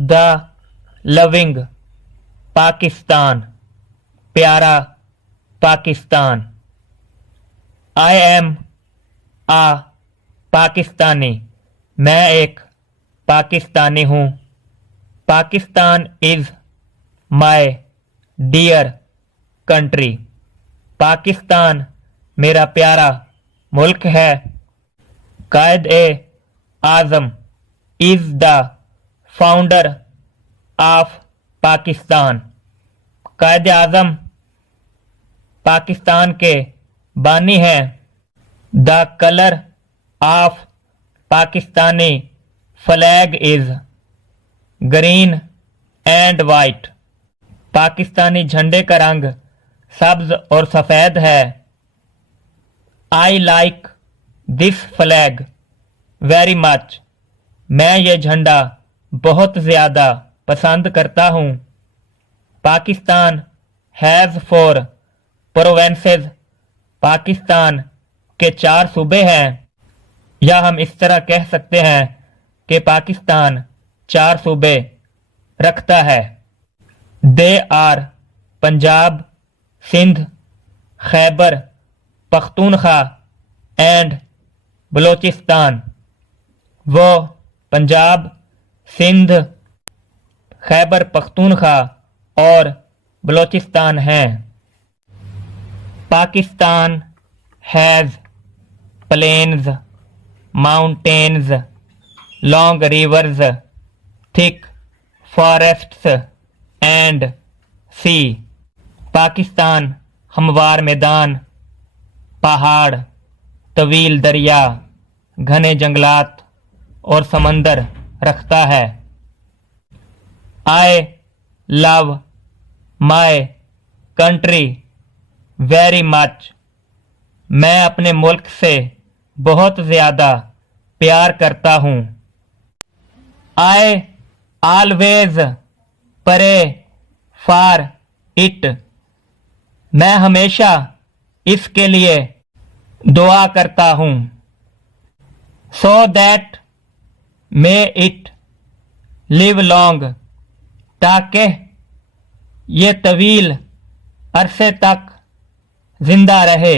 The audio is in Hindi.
द लविंग पाकिस्तान, प्यारा Pakistan. I am a Pakistani, मैं एक पाकिस्तानी हूँ। Pakistan is my dear country, Pakistan मेरा प्यारा मुल्क है। Quaid e Azam is the founder of Pakistan, Quaid Azam Pakistan के बानी हैं। The colour of Pakistani flag is green and white, Pakistani झंडे का रंग सब्ज और सफ़ेद है। I like this flag very much, मैं ये झंडा बहुत ज़्यादा पसंद करता हूँ। पाकिस्तान हैज़ 4 प्रोविंसेस, पाकिस्तान के 4 सूबे हैं। या हम इस तरह कह सकते हैं कि पाकिस्तान 4 सूबे रखता है। They are Punjab, Sindh, Khyber Pakhtunkhwa and Balochistan, वो पंजाब, सिंध, खैबर पख्तूनख्वा और बलोचिस्तान हैं। Pakistan has plains, mountains, long rivers, thick forests and sea, Pakistan हमवार मैदान, पहाड़, तवील दरिया, घने जंगलात और समंदर रखता है। I love my country very much, मैं अपने मुल्क से बहुत ज़्यादा प्यार करता हूँ। I always pray for it, मैं हमेशा इसके लिए दुआ करता हूँ। So that may it live long, ताकि ये तवील अरसे तक जिंदा रहे।